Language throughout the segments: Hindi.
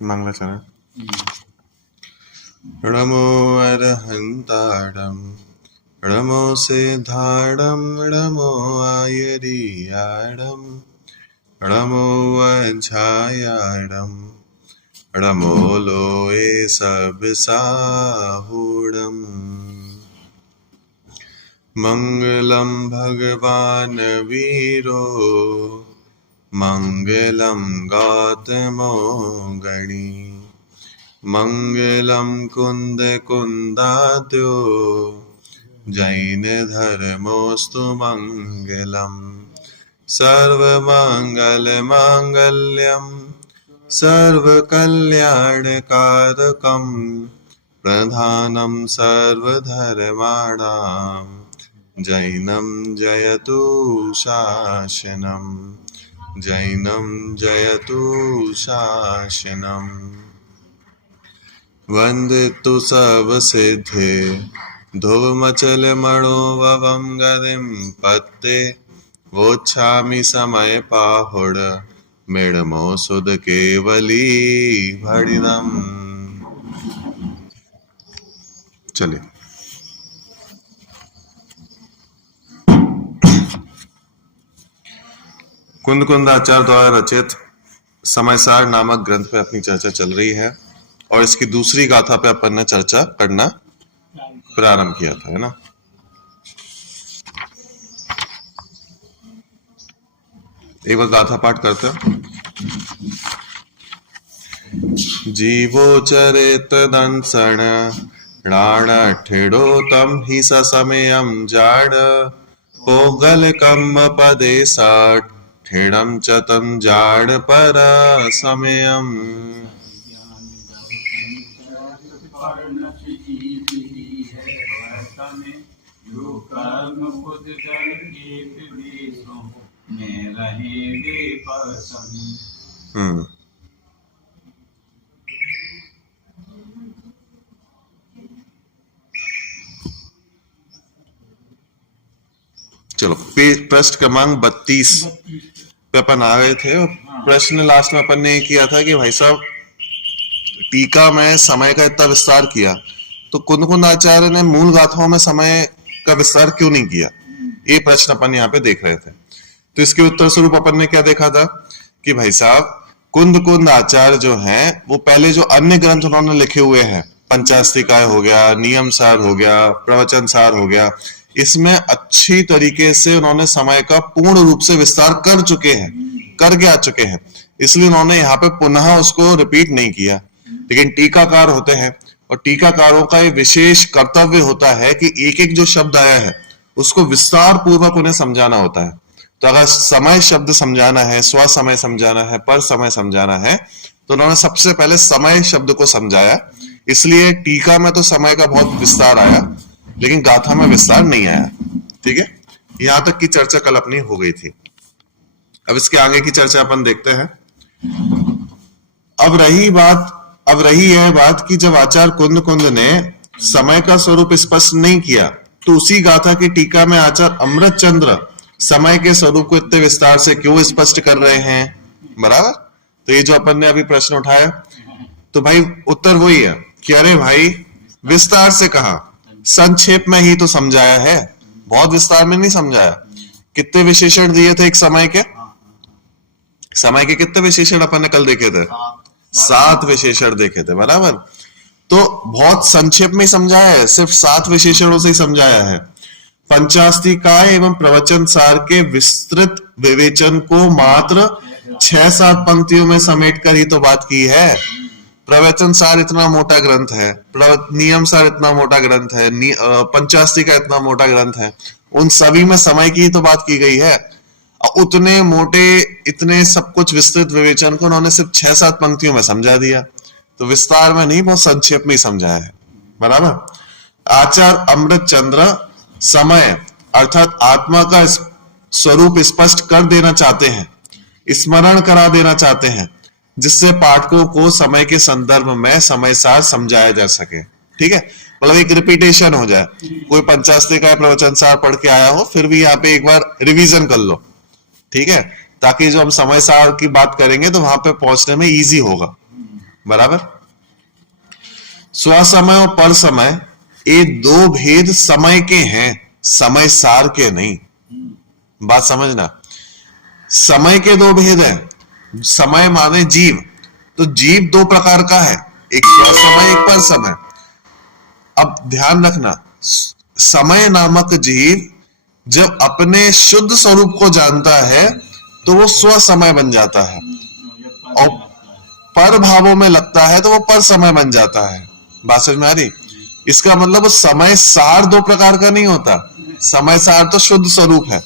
मंगलाचरण। नमो अरहंताड़म, नमो सिद्धाड़म, नमो आयरियाड़म, नमो वंशायाड़म, नमो लोए सब साहुड़म। मंगलम भगवान वीरो, मंगलम गौतमो गणी, मंगलम कुंद कुंदाद्यो, जैन धर्मोस्तु मंगलम। सर्वमंगल मांगल्यम, सर्वकल्याणकारकम, प्रधानम सर्वधर्माणां, जैनम जयतु शासनम, जैनम जयतु शासनम। वंदितु सब सिद्धे, ध्रुवमचल मणोवम गदिम पत्ते, वोच्छामि समय पाहुड़, मेड़मो सुध केवली भड़िदम। चलिए, कुंद कुंदाचार्य द्वारा रचित समयसार नामक ग्रंथ पे अपनी चर्चा चल रही है और इसकी दूसरी गाथा पे अपन ने चर्चा करना प्रारंभ किया था, है ना। एक बार गाथा पाठ करते हैं। जीवो चरित दंसण, राण ठेड़ो तम ही समयम जाड़, पोगल कम पदे साठ, ठेड़म चतम जाड़ पर समयम। चलो, पृष्ठ क्रमांक 32 पे अपन आ गए थे और प्रश्न लास्ट में अपन ने किया था कि भाई साहब टीका में समय का इतना विस्तार किया तो कुंद कुंद आचार्य ने मूल गाथाओं में समय का विस्तार क्यों नहीं किया, ये प्रश्न अपन यहाँ पे देख रहे थे। तो इसके उत्तर स्वरूप अपन ने क्या देखा था कि भाई साहब कुंद कुंद आचार्य जो हैं वो पहले जो अन्य ग्रंथ उन्होंने लिखे हुए हैं, पंचास्तिकाय हो गया, नियम सार हो गया, प्रवचन सार हो गया, इसमें अच्छी तरीके से उन्होंने समय का पूर्ण रूप से विस्तार कर चुके हैं, करके आ चुके हैं, इसलिए उन्होंने यहाँ पे पुनः उसको रिपीट नहीं किया। लेकिन टीकाकार होते हैं और टीकाकारों का ये विशेष कर्तव्य होता है कि एक एक जो शब्द आया है उसको विस्तार पूर्वक उन्हें समझाना होता है। तो अगर समय शब्द समझाना है, स्व समय समझाना है, पर समय समझाना है, तो उन्होंने सबसे पहले समय शब्द को समझाया। इसलिए टीका में तो समय का बहुत विस्तार आया लेकिन गाथा में विस्तार नहीं आया। ठीक है, यहां तक की चर्चा कल अपनी हो गई थी। अब इसके आगे की चर्चा अपन देखते हैं। अब रही यह बात कि जब आचार्य कुंद कुंद ने समय का स्वरूप स्पष्ट नहीं किया तो उसी गाथा की टीका में आचार्य अमृत चंद्र समय के स्वरूप को इतने विस्तार से क्यों स्पष्ट कर रहे हैं, बराबर। तो ये जो अपन ने अभी प्रश्न उठाया तो भाई उत्तर वही है कि अरे भाई विस्तार से कहा, संक्षेप में ही तो समझाया है, बहुत विस्तार में नहीं समझाया। कितने विशेषण दिए थे एक समय के कितने विशेषण अपन ने कल देखे थे? 7 विशेषण देखे थे, बराबर। तो बहुत संक्षेप में समझाया है, सिर्फ 7 विशेषणों से ही समझाया है। पंचास्तिकाय एवं प्रवचन सार के विस्तृत विवेचन को मात्र 6-7 पंक्तियों में समेट कर ही तो बात की है। प्रवचन सार इतना मोटा ग्रंथ है, नियम सार इतना मोटा ग्रंथ है, पंचास्तिका इतना मोटा ग्रंथ है, उन सभी में समय की ही तो बात की गई है। उतने मोटे, इतने सब कुछ विस्तृत विवेचन को उन्होंने सिर्फ 6-7 पंक्तियों में समझा दिया। तो विस्तार में नहीं, बहुत संक्षेप में ही समझाया है, बराबर। आचार्य अमृत चंद्र समय अर्थात आत्मा का स्वरूप स्पष्ट कर देना चाहते हैं, स्मरण करा देना चाहते हैं, जिससे पाठकों को समय के संदर्भ में समय सार समझाया जा सके। ठीक है, मतलब एक रिपीटेशन हो जाए। कोई पंचास्तिका प्रवचन सार पढ़ के आया हो फिर भी यहाँ पे एक बार रिवीजन कर लो, ठीक है, ताकि जो हम समय सार की बात करेंगे तो वहां पे पहुंचने में इजी होगा, बराबर। स्वसमय और पर समय ये दो भेद समय के हैं, समय सार के नहीं। बात समझना, समय के दो भेद हैं। समय माने जीव, तो जीव दो प्रकार का है, एक स्वसमय एक पर समय। अब ध्यान रखना, समय नामक जीव जब अपने शुद्ध स्वरूप को जानता है तो वो स्वसमय बन जाता है, और पर भावों में लगता है तो वो पर समय बन जाता है। बात समझ में आ रही? इसका मतलब समय सार दो प्रकार का नहीं होता, समय सार तो शुद्ध स्वरूप है।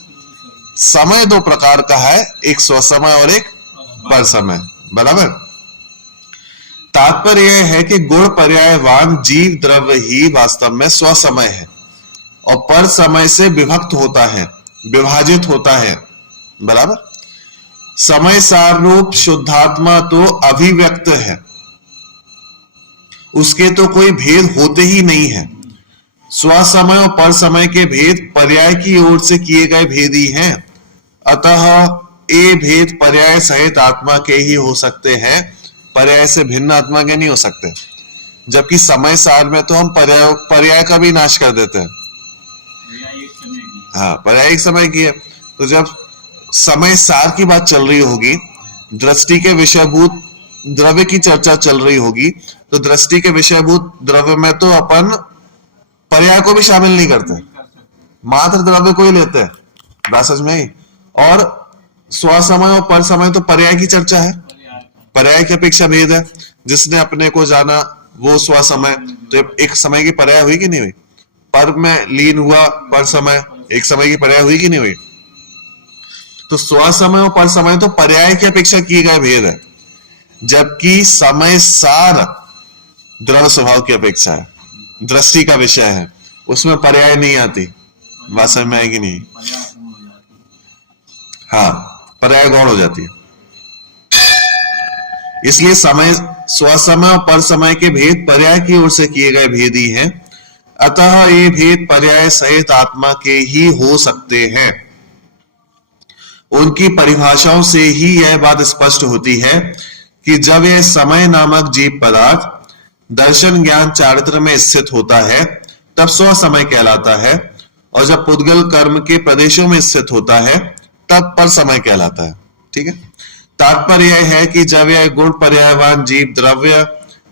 समय दो प्रकार का है, एक स्वसमय और एक पर समय, बराबर। तात्पर्य यह है कि गुण पर्यायवान जीव द्रव्य ही वास्तव में स्वसमय है और पर समय से विभक्त होता है, विभाजित होता है, बराबर। समय सार रूप शुद्धात्मा तो अभिव्यक्त है, उसके तो कोई भेद होते ही नहीं है। स्वसमय और पर समय के भेद पर्याय की ओर से किए गए भेद ही हैं, अतः ये भेद पर्याय सहित आत्मा के ही हो सकते हैं, पर्याय से भिन्न आत्मा के नहीं हो सकते। जबकि समय सार में तो हम पर्याय का भी नाश कर देते हैं। हाँ, पर्याय एक समय की है। तो जब समय सार की बात चल रही होगी, दृष्टि के विषयभूत द्रव्य की चर्चा चल रही होगी, तो दृष्टि के विषयभूत द्रव्य में तो अपन पर्याय को भी शामिल नहीं करते, मात्र द्रव्य को ही लेते हैं। बात समझ में आई? और स्वसमय और पर समय तो पर्याय की चर्चा है, पर्याय की अपेक्षा भेद है। जिसने अपने को जाना वो स्वसमय, तो एक समय की पर्याय हुई कि नहीं हुई? पर में लीन हुआ पर समय, एक समय की पर्याय हुई कि नहीं हुई? तो स्वसमय और पर समय तो पर्याय की अपेक्षा किए गए भेद है, जबकि समय सार द्रव्य स्वभाव की अपेक्षा है, दृष्टि का विषय है, उसमें पर्याय नहीं आती। बात समझ में आएगी नहीं? हाँ, पर्याय गौण हो जाती है। इसलिए समय स्वसमय और पर समय के भेद पर्याय की ओर से किए गए भेद ही हैं, अतः ये भेद पर्याय सहित आत्मा के ही हो सकते हैं। उनकी परिभाषाओं से ही यह बात स्पष्ट होती है कि जब यह समय नामक जीव पदार्थ दर्शन ज्ञान चारित्र में स्थित होता है तब स्वसमय कहलाता है, और जब पुद्गल कर्म के प्रदेशों में स्थित होता है तब पर समय कहलाता है। ठीक है। तात्पर्य यह है कि जब यह गुण पर्यायवान जीव द्रव्य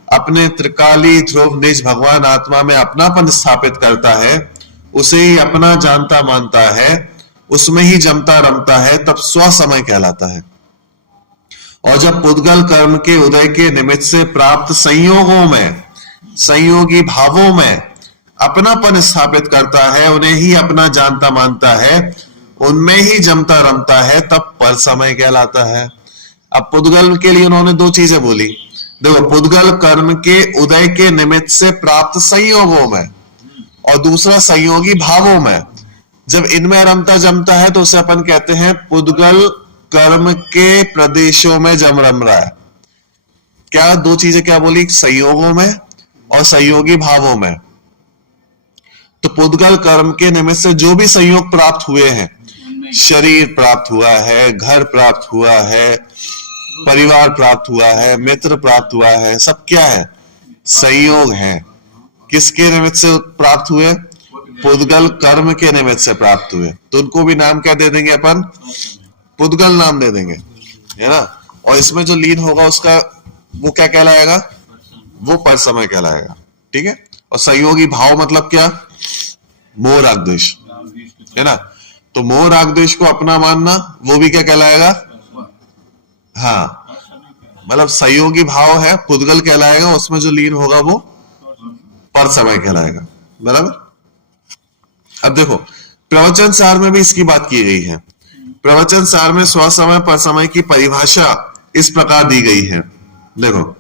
अपने त्रिकाली ध्रुव निज भगवान आत्मा में अपनापन स्थापित करता है, उसे ही अपना जानता मानता है, उसमें ही जमता रमता है, तब स्वसमय कहलाता है। और जब पुद्गल कर्म के उदय के निमित्त से प्राप्त संयोगों में, संयोगी भावों में अपनापन स्थापित करता है, उन्हें ही अपना जानता मानता है, उनमें ही जमता रमता है, तब पर समय कहलाता है। अब पुद्गल के लिए उन्होंने दो चीजें बोली। देखो, पुद्गल कर्म के उदय के निमित्त से प्राप्त संयोगों में और दूसरा संयोगी भावों में, जब इनमें रमता जमता है तो उसे अपन कहते हैं पुद्गल कर्म के प्रदेशों में जम रम रहा है। क्या दो चीजें क्या बोली? संयोगों में और संयोगी भावों में। तो पुद्गल कर्म के निमित्त से जो भी संयोग प्राप्त हुए हैं, शरीर प्राप्त हुआ है, घर प्राप्त हुआ है, परिवार प्राप्त हुआ है, मित्र प्राप्त हुआ है, सब क्या है? संयोग है। किसके निमित्त से प्राप्त हुए? पुद्गल कर्म के निमित्त से प्राप्त हुए। तो उनको भी नाम क्या दे देंगे अपन? पुद्गल नाम दे देंगे, है ना। और इसमें जो लीन होगा उसका वो क्या कहलाएगा? वो पर समय कहलाएगा। ठीक है। और संयोगी भाव मतलब क्या? मोह राग द्वेष, है ना। तो मोह राग द्वेष को अपना मानना, वो भी क्या कहलाएगा? हाँ, मतलब संयोगी भाव है, पुद्गल कहलाएगा, उसमें जो लीन होगा वो पर समय कहलाएगा, बराबर। अब देखो, प्रवचन सार में भी इसकी बात की गई है। प्रवचन सार में स्वसमय पर समय की परिभाषा इस प्रकार दी गई है। देखो,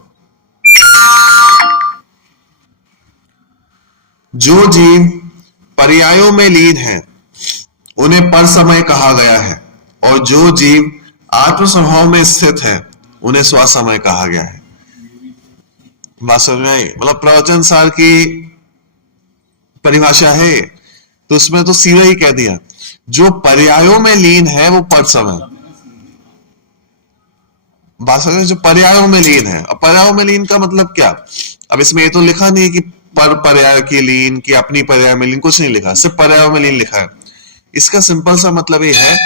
जो जीव पर्यायों में लीन है उन्हें पर समय कहा गया है, और जो जीव आत्म स्वभाव में स्थित है उन्हें स्वसमय कहा गया है। बात समझ में आई? मतलब प्रवचन सार की परिभाषा है, तो उसमें तो सीधा ही कह दिया, जो पर्यायों में लीन है वो पर समय, भाषा में जो पर्यायों में लीन है। अब पर्यायों में लीन का मतलब क्या? अब इसमें ये तो लिखा नहीं है कि पर पर्याय की लीन की अपनी पर्याय में लीन, कुछ नहीं लिखा, सिर्फ पर्यायों में लीन लिखा है। इसका सिंपल सा मतलब ये है,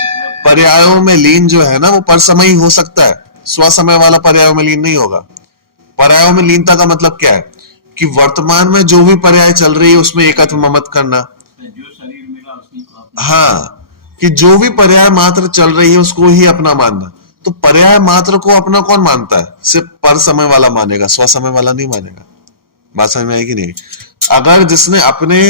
पर्यायों में लीन जो है ना वो पर समय ही हो सकता है, स्वसमय वाला पर्यायों में लीन नहीं होगा। पर्यायों में लीनता का मतलब क्या है कि वर्तमान में जो भी पर्याय चल रही है उसमें एकत्व ममत करना। जो शरीर मिला उसी को हाँ, कि जो भी पर्याय मात्र चल रही है उसको ही अपना मानना। तो पर्याय मात्र को अपना कौन मानता है? सिर्फ पर समय वाला मानेगा, स्वसमय वाला नहीं मानेगा। बात समझ में आएगी नहीं? अगर जिसने अपने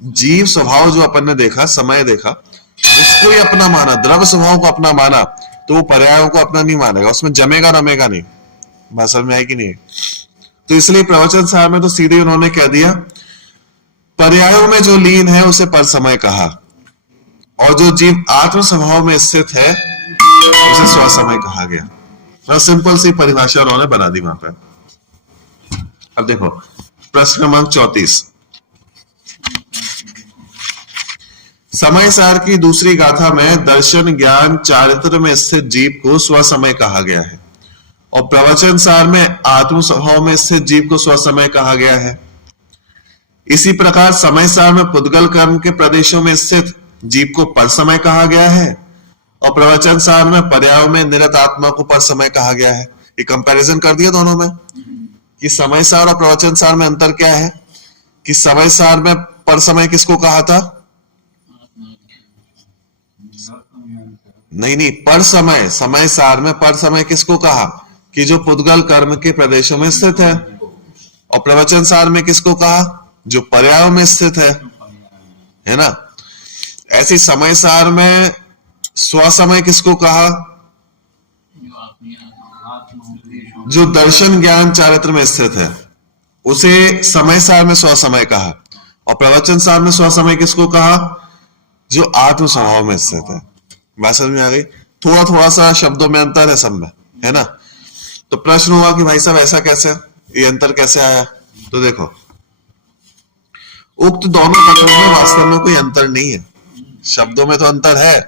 जीव स्वभाव जो अपन ने देखा, समय देखा, उसको ही अपना माना, द्रव्य स्वभाव को अपना माना, तो वो पर्यायों को अपना नहीं मानेगा, उसमें जमेगा रमेगा नहीं। बात समझ में आएगी नहीं? तो इसलिए प्रवचन सार में तो सीधे उन्होंने कह दिया, पर्यायों में जो लीन है उसे पर समय कहा, और जो जीव आत्म स्वभाव में स्थित है उसे स्वसमय कहा गया। तो सिंपल सी परिभाषा उन्होंने बना दी वहां पर। अब देखो प्रश्न क्रमांक 34, समय सार की दूसरी गाथा में दर्शन ज्ञान चारित्र में स्थित जीव को स्वसमय कहा गया है, और प्रवचन सार में आत्म स्वभाव में स्थित जीव को स्वसमय कहा गया है। इसी प्रकार समय सार में पुद्गल कर्म के प्रदेशों में स्थित जीव को पर समय कहा गया है, और प्रवचन सार में पर्यायों में निरत आत्मा को पर समय कहा गया है। ये कंपैरिजन कर दिया दोनों में कि समय सार और प्रवचन सार में अंतर क्या है, कि समय सार में पर समय किसको कहा था? नहीं, पर समय, समय सार में पर समय किसको कहा? कि जो पुद्गल कर्म के प्रदेशों में स्थित है। और प्रवचन सार में किसको कहा? जो पर्यायों में स्थित है ना। ऐसी समय सार में स्वसमय किसको कहा? जो दर्शन ज्ञान चारित्र में स्थित है उसे समय सार में स्वसमय कहा, और प्रवचन सार में स्वसमय किसको कहा? जो आत्म स्वभाव में स्थित है। बात समझ में आ गई? थोड़ा थोड़ा सा शब्दों में अंतर है सब में, है ना। तो प्रश्न हुआ कि भाई साहब ऐसा कैसे, ये अंतर कैसे आया? तो देखो, उक्त दोनों पदों में वास्तव में कोई अंतर नहीं है। शब्दों में तो अंतर है,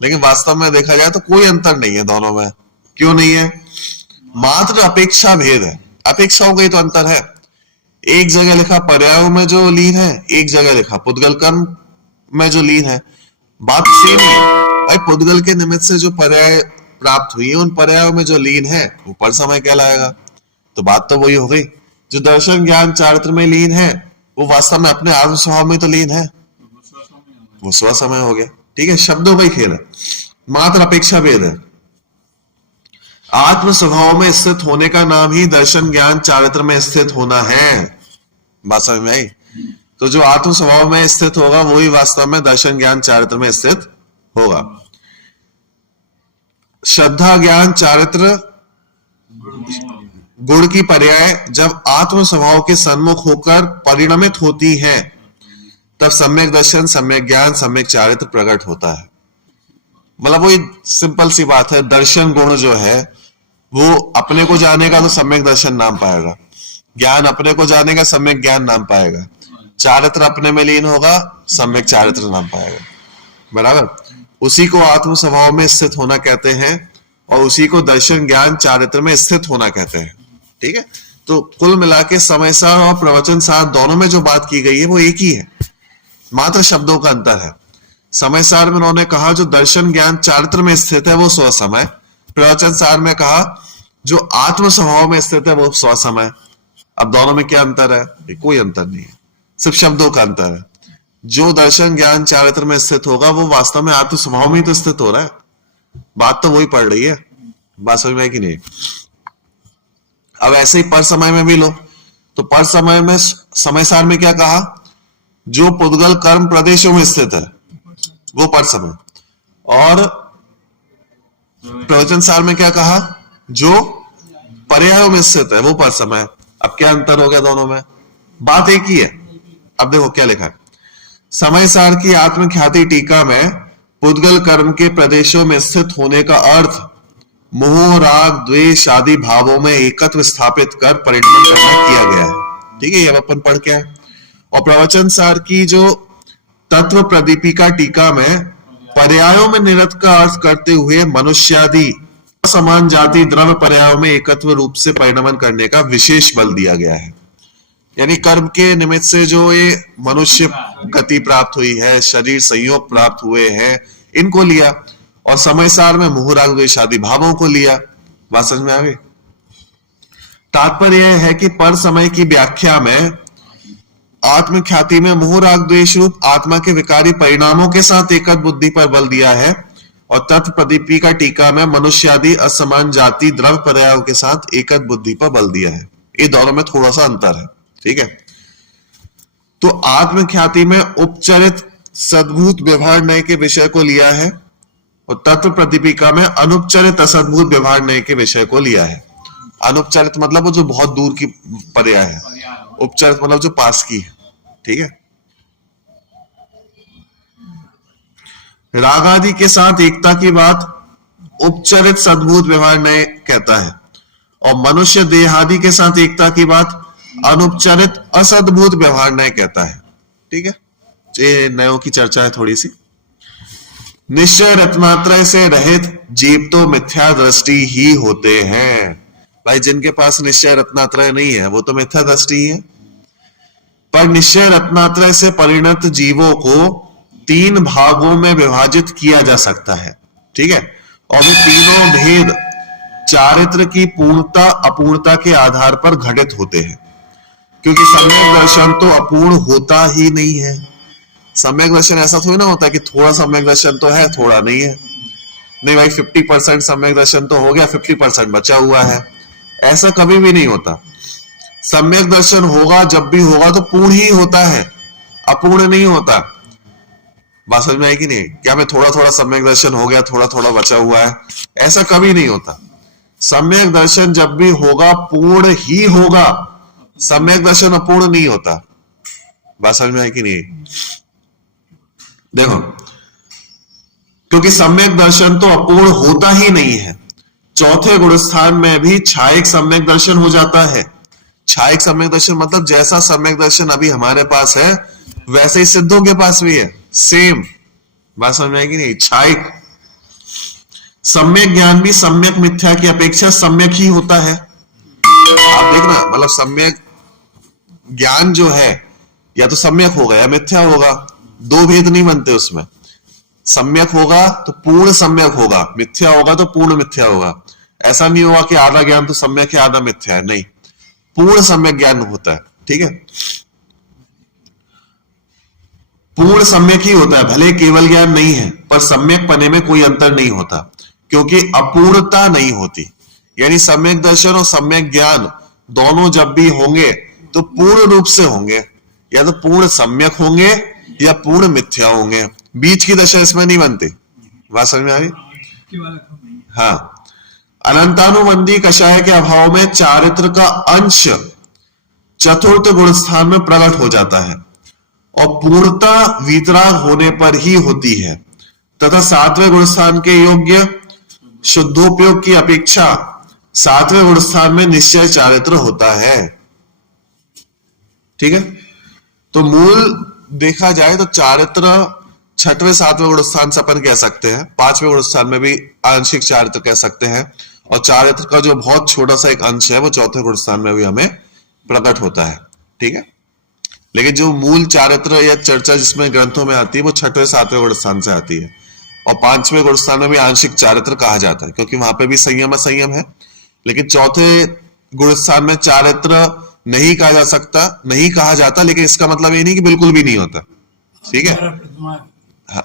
लेकिन वास्तव में देखा जाए तो कोई अंतर नहीं है दोनों में। क्यों नहीं है? मात्र अपेक्षा भेद है, अपेक्षाओं का ही तो अंतर है। एक जगह लिखा पर्यायों में जो लीन है, एक जगह लिखा पुद्गल कर्म में जो लीन है। बात सेम ही है भाई, पुद्गल के निमित्त से जो पर्याय प्राप्त हुई है उन पर्यायों में जो लीन है वो पर समय कहलाएगा। तो बात तो वही हो गई, जो दर्शन ज्ञान चारित्र में लीन है वो वास्तव में अपने आत्म स्वभाव में तो लीन है, वो स्वसमय हो गया। ठीक है, शब्दों का ही खेल है, मात्र अपेक्षा भेद है। आत्म स्वभाव में स्थित होने का नाम ही दर्शन ज्ञान चारित्र में स्थित होना है। बात समझ में आई? तो जो आत्म स्वभाव में स्थित होगा वही वास्तव में दर्शन ज्ञान चारित्र में स्थित होगा। श्रद्धा ज्ञान चारित्र गुण की पर्याय जब आत्म स्वभाव के सन्मुख होकर परिणमित होती हैं, तब सम्यक दर्शन, सम्यक ज्ञान, सम्यक चारित्र प्रकट होता है। मतलब वही सिंपल सी बात है, दर्शन गुण जो है वो अपने को जानेगा तो सम्यक दर्शन नाम पाएगा, ज्ञान अपने को जानेगा सम्यक ज्ञान नाम पाएगा, चारित्र अपने में लीन होगा सम्यक चारित्र नाम पाएगा। बराबर, उसी को आत्म स्वभाव में स्थित होना कहते हैं, और उसी को दर्शन ज्ञान चारित्र में स्थित होना कहते हैं। ठीक है, तो कुल मिला के समय सार और प्रवचन सार दोनों में जो बात की गई है वो एक ही है, मात्र शब्दों का अंतर है। समय सार में उन्होंने कहा जो दर्शन ज्ञान चारित्र में स्थित है वो स्वसमय, प्रवचन सार में कहा जो आत्म स्वभाव में स्थित है वो स्वसमय। अब दोनों में क्या अंतर है? कोई अंतर नहीं है, सिर्फ शब्दों का अंतर है। जो दर्शन ज्ञान चारित्र में स्थित होगा वो वास्तव में आत्म स्वभाव में ही तो स्थित हो रहा है। बात तो वही पड़ रही है। बात समझ में है कि नहीं? अब ऐसे ही पर समय में भी लो, तो पर समय में समय सार में क्या कहा? जो पुद्गल कर्म प्रदेशों में स्थित है वो पर समय, और प्रवचन सार में क्या कहा? जो पर्यायों में स्थित है वो पर समय। अब क्या अंतर हो गया दोनों में? बात एक ही है। अब देखो क्या लिखा है, समय सार की आत्मख्याति टीका में पुद्गल कर्म के प्रदेशों में स्थित होने का अर्थ मोह राग द्वेष आदि भावों में एकत्व स्थापित कर परिणमन करना किया गया है। ठीक है, ये अपन पढ़ के आए। और प्रवचन सार की जो तत्व प्रदीपिका टीका में पर्यायों में निरत का अर्थ करते हुए मनुष्यादि समान जाति द्रव्य पर्यायों में एकत्व रूप से परिणमन करने का विशेष बल दिया गया है। यानी कर्म के निमित्त से जो ये मनुष्य गति प्राप्त हुई है, शरीर संयोग प्राप्त हुए हैं, इनको लिया, और समय सार में मोह राग द्वेष आदि भावों को लिया। बात समझ में आ गई? तात्पर्य यह है कि पर समय की व्याख्या में आत्मख्याति में मोह राग द्वेष रूप आत्मा के विकारी परिणामों के साथ एकत बुद्धि पर बल दिया है, और तत्व प्रदीपी का टीका में मनुष्य आदि असमान जाति द्रव्य पर्यायों के साथ एकत बुद्धि पर बल दिया है। ये दोनों में थोड़ा सा अंतर है, ठीक है। तो आत्मख्याति में उपचरित सद्भूत व्यवहार नय के विषय को लिया है, और तत्व प्रदीपिका में अनुपचरित असद्भूत व्यवहार नय के विषय को लिया है। अनुपचरित मतलब वो जो बहुत दूर की पर्याय है, उपचरित मतलब जो पास की है, ठीक है। राग आदि के साथ एकता की बात उपचरित सद्भूत व्यवहार नय कहता है, और मनुष्य देहादि के साथ एकता की बात अनुपचरित असद्भूत व्यवहार नय कहता है, ठीक है। ये नयों की चर्चा है थोड़ी सी। निश्चय रत्नात्रय से रहित जीव तो मिथ्या दृष्टि ही होते हैं। भाई जिनके पास निश्चय रत्नात्रय नहीं है वो तो मिथ्या दृष्टि ही है, पर निश्चय रत्नात्रय से परिणत जीवों को तीन भागों में विभाजित किया जा सकता है, ठीक है। और वो तीनों भेद चारित्र की पूर्णता अपूर्णता के आधार पर घटित होते हैं, क्योंकि सम्यक दर्शन तो अपूर्ण होता ही नहीं है। सम्यक दर्शन ऐसा थोड़ी ना होता है कि थोड़ा सम्यक दर्शन तो है थोड़ा नहीं है। नहीं भाई 50% सम्यक दर्शन तो हो गया, 50% बचा हुआ है, ऐसा कभी भी नहीं होता। सम्यक दर्शन होगा जब भी होगा तो पूर्ण ही होता है, अपूर्ण नहीं होता। बात समझ में आई कि नहीं? क्या मैं थोड़ा थोड़ा सम्यक दर्शन हो गया थोड़ा थोड़ा बचा हुआ है, ऐसा कभी नहीं होता। सम्यक दर्शन जब भी होगा पूर्ण ही होगा, सम्यक दर्शन अपूर्ण नहीं होता। बात समझ में आई कि नहीं? देखो, क्योंकि सम्यक दर्शन तो अपूर्ण होता ही नहीं है। चौथे गुणस्थान में भी छायक सम्यक दर्शन हो जाता है। छायक सम्यक दर्शन मतलब जैसा सम्यक दर्शन अभी हमारे पास है वैसे ही सिद्धों के पास भी है, सेम। बात समझ में आएगी नहीं? छायक सम्यक ज्ञान भी सम्यक मिथ्या की अपेक्षा सम्यक ही होता है। आप देखना, मतलब सम्यक ज्ञान जो है या तो सम्यक होगा या मिथ्या होगा, दो भेद नहीं बनते उसमें। सम्यक होगा तो पूर्ण सम्यक होगा, मिथ्या होगा तो पूर्ण मिथ्या होगा। ऐसा नहीं होगा कि आधा ज्ञान तो सम्यक है आधा मिथ्या है, नहीं, पूर्ण सम्यक ज्ञान होता है, ठीक है। पूर्ण सम्यक ही होता है, भले केवल ज्ञान नहीं है पर सम्यक पने में कोई अंतर नहीं होता, क्योंकि अपूर्णता नहीं होती। यानी सम्यक दर्शन और सम्यक ज्ञान दोनों जब भी होंगे तो पूर्ण रूप से होंगे, या तो पूर्ण सम्यक होंगे या पूर्ण मिथ्या होंगे, बीच की दशा इसमें नहीं बनती। बात समझ में आ रही? हाँ, अनंतानुबंधी कषाय के अभाव में चारित्र का अंश चतुर्थ गुण स्थान में प्रकट हो जाता है, और पूर्णता वीतराग होने पर ही होती है, तथा सातवें गुण स्थान के योग्य शुद्धोपयोग की अपेक्षा सातवें गुण स्थान में निश्चय चारित्र होता है, ठीक है। तो मूल देखा जाए तो चारित्र छठवें सातवें गुण स्थान से अपन कह सकते हैं, पांचवें गुण स्थान में भी आंशिक चारित्र कह सकते हैं, और चारित्र का जो बहुत छोटा सा एक अंश है वो चौथे गुण स्थान में भी हमें प्रकट होता है, ठीक है। लेकिन जो मूल चारित्र या चर्चा जिसमें ग्रंथों में आती है वो छठवें सातवें गुण स्थान से आती है, और पांचवें गुण स्थान में भी आंशिक चारित्र कहा जाता है, क्योंकि वहां पे भी संयम असंयम है। लेकिन चौथे गुण स्थान में चारित्र नहीं कहा जा सकता, नहीं कहा जाता, लेकिन इसका मतलब ये नहीं कि बिल्कुल भी नहीं होता, ठीक है। हाँ,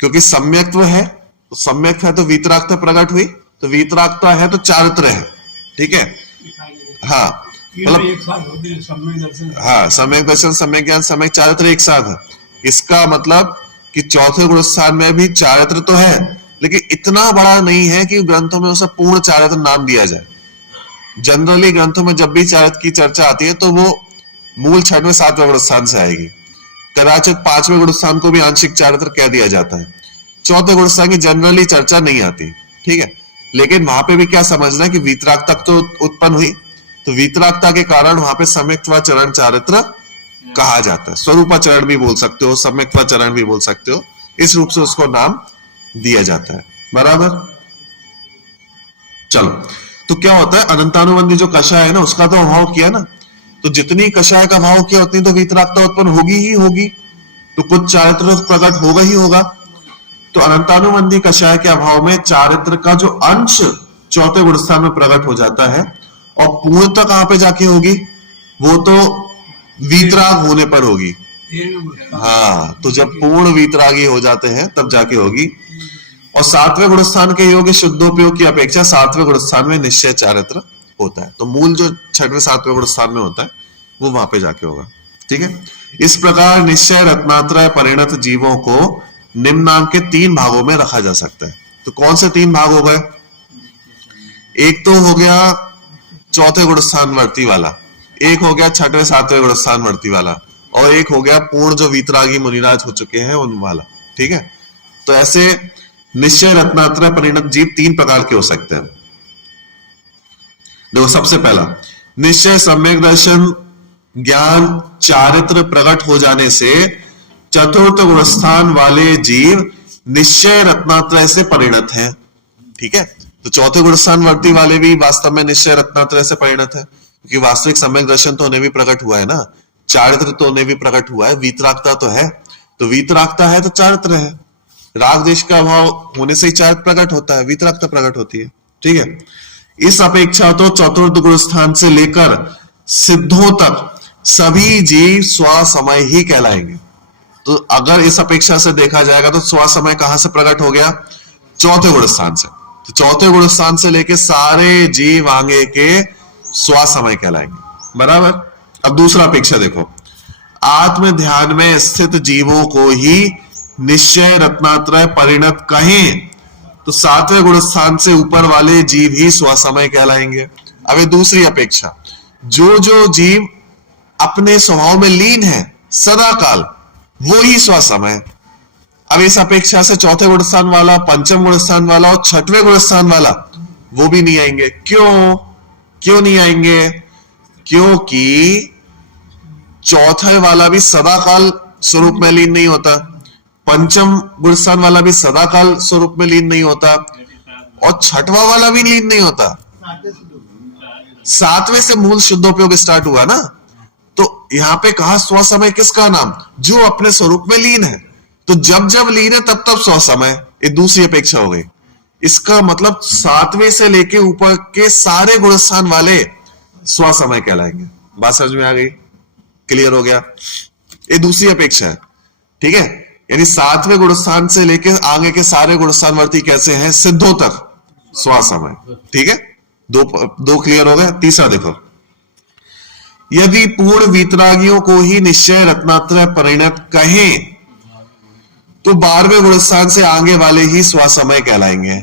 क्योंकि सम्यक्त्व है, तो सम्यक है तो वीतरागता प्रकट हुई, तो वीतरागता है तो चारित्र है, ठीक है। हाँ, मतलब हाँ, सम्यक दर्शन सम्यक ज्ञान सम्यक चारित्र एक साथ है। इसका मतलब कि चौथे गुण स्थान में भी चारित्र तो है, लेकिन इतना बड़ा नहीं है कि ग्रंथों में उसे पूर्ण चारित्र नाम दिया जाए। जनरली ग्रंथों में जब भी चारित्र की चर्चा आती है तो वो मूल छठवें सातवें गुण स्थान से आएगी। कदाचित पांचवें गुण स्थान को भी आंशिक चारित्र कह दिया जाता है, चौथे गुण स्थान की जनरली चर्चा नहीं आती, ठीक है। लेकिन वहां पे भी क्या समझना कि वीतरागता तो उत्पन्न हुई, तो वीतरागता के कारण वहां पे सम्यक्त्वा चरण चारित्र कहा जाता है। स्वरूपाचरण भी बोल सकते हो, सम्यक्त्वा चरण भी बोल सकते हो, इस रूप से उसको नाम दिया जाता है, बराबर। चलो, तो क्या होता है, अनंतानुबंधी जो कषाय है ना, उसका तो अभाव किया ना, तो जितनी कषाय का भाव किया उतनी तो वीतरागता उत्पन्न होगी ही होगी, तो कुछ चारित्र प्रकट होगा ही होगा। तो अनंतानुबंधी कषाय के अभाव में चारित्र का जो अंश चौथे गुणस्थान में प्रकट हो जाता है, और पूर्णता कहां पे जाके होगी, वो तो वीतराग होने पर होगी। हाँ, तो जब पूर्ण वीतरागी हो जाते हैं तब जाके होगी। और सातवें गुणस्थान के योग्य शुद्धोपयोग की अपेक्षा सातवें गुणस्थान में निश्चय चारित्र होता है, तो मूल जो छठवें सातवें गुणस्थान में होता है वो वहां पे जाके होगा। ठीक है, इस प्रकार निश्चय रत्नात्रय परिणत जीवों को निम्नांक के 3 भागों में रखा जा सकता है। तो कौन से 3 भाग हो गए, एक तो हो गया चौथे गुणस्थान वर्ती वाला, एक हो गया छठवें सातवें गुणस्थान वर्ती वाला, और एक हो गया पूर्ण जो वीतरागी मुनिराज हो चुके हैं उन वाला। ठीक है, तो ऐसे निश्चय रत्नात्रय परिणत जीव 3 प्रकार के हो सकते हैं। देखो, सबसे पहला, निश्चय सम्यक दर्शन ज्ञान चारित्र प्रकट हो जाने से चतुर्थ गुणस्थान वाले जीव निश्चय रत्नात्रय से परिणत हैं। ठीक है, तो चौथे गुणस्थान वर्ती वाले भी वास्तव में निश्चय रत्नात्रय से परिणत है, क्योंकि वास्तविक सम्यक दर्शन तो उन्हें भी प्रकट हुआ है ना, चारित्र तो उन्हें भी प्रकट हुआ है, वीतरागता तो है, तो वीतरागता है तो चारित्र है, राग देश का अभाव होने से ही चारित्र प्रकट होता है, वीतरागता प्रकट होती है। ठीक है, इस अपेक्षा तो चतुर्थ गुणस्थान से लेकर सिद्धों तक सभी जीव स्वसमय ही कहलाएंगे। तो अगर इस अपेक्षा से देखा जाएगा तो स्वसमय कहां से प्रकट हो गया, चौथे गुणस्थान से, तो चौथे गुणस्थान से लेके सारे जीव आगे के स्वसमय कहलाएंगे। बराबर। अब दूसरा अपेक्षा देखो, आत्म ध्यान में स्थित जीवों को ही निश्चय रत्नात्रय परिणत कहें तो सातवें गुणस्थान से ऊपर वाले जीव ही स्वसमय कहलाएंगे। अब ये दूसरी अपेक्षा, जो जो जीव अपने स्वभाव में लीन है सदा काल, वो ही स्वसमय। अब इस अपेक्षा से चौथे गुणस्थान वाला, पंचम गुणस्थान वाला और छठवें गुणस्थान वाला वो भी नहीं आएंगे। क्यों नहीं आएंगे, क्योंकि चौथे वाला भी सदा काल स्वरूप में लीन नहीं होता, पंचम गुणस्थान वाला भी सदा काल स्वरूप में लीन नहीं होता, और छठवा वाला भी लीन नहीं होता। सातवें से मूल शुद्धोपयोग स्टार्ट हुआ ना, तो यहां पे कहा स्वसमय किसका नाम, जो अपने स्वरूप में लीन है, तो जब जब लीन है तब तब स्वसमय, ये दूसरी अपेक्षा हो गई। इसका मतलब सातवें से लेके ऊपर के सारे गुणस्थान वाले स्वसमय कहलाएंगे। बात समझ में आ गई, क्लियर हो गया, ये दूसरी अपेक्षा है। ठीक है, यानी सातवें गुणस्थान से लेके आगे के सारे गुणस्थानवर्ती कैसे हैं, सिद्धों तक स्वसमय। ठीक है, दो क्लियर हो गए। तीसरा देखो, यदि पूर्ण वीतरागियों को ही निश्चय रत्नात्रय परिणत कहें तो 12वें गुणस्थान से आगे वाले ही स्वसमय कहलाएंगे।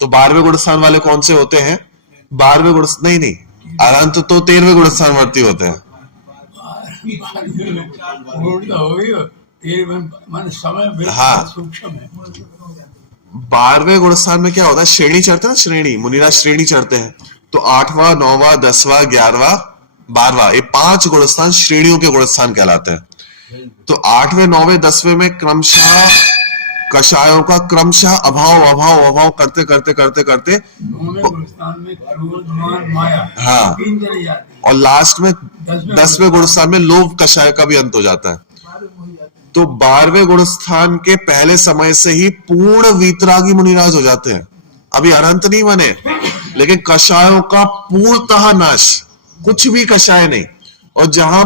तो 12वें गुणस्थान वाले कौन से होते हैं, 12वें गुण नहीं, अनंत तो 13वें गुणस्थानवर्ती होते हैं। हाँ, सूक्ष्म है। 12वें गुणस्थान में क्या होता है, श्रेणी चढ़ते हैं ना, श्रेणी मुनिराज श्रेणी चढ़ते हैं, तो 8वां 9वां 10वां 11वां 12वां ये 5 गुणस्थान श्रेणियों के गुणस्थान कहलाते हैं। तो 8वें 9वें 10वें में क्रमशः कषायों का क्रमशः अभाव करते करते करते करते गुणस्थान में क्रोध मान माया हाँ, तीन चली जाती है, और लास्ट में 10वें गुणस्थान में लोभ कषाय का भी अंत हो जाता है। तो 12वें गुणस्थान के पहले समय से ही पूर्ण वीतरागी मुनिराज हो जाते हैं। अभी अनंत नहीं बने, लेकिन कषायों का पूर्णतः नाश, कुछ भी कषाय नहीं, और जहां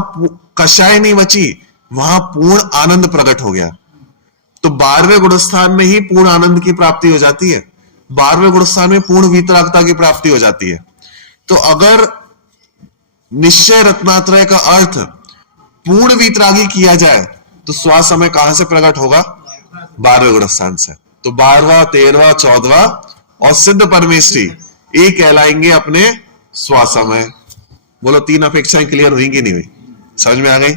कषाय नहीं बची वहां पूर्ण आनंद प्रकट हो गया। तो 12वें गुणस्थान में ही पूर्ण आनंद की प्राप्ति हो जाती है, 12वें गुणस्थान में पूर्ण वीतरागता की प्राप्ति हो जाती है। तो अगर निश्चय रत्नात्रय का अर्थ पूर्ण वीतरागी किया जाए तो स्वसमय कहां से प्रकट होगा, 12वें गुणस्थान से। तो 12वां 13वां 14वां और सिद्ध परमेष्ठी ये कहलाएंगे अपने स्वसमय। बोलो, 3 अपेक्षाएं क्लियर हुई कि नहीं हुई, समझ में आ गई।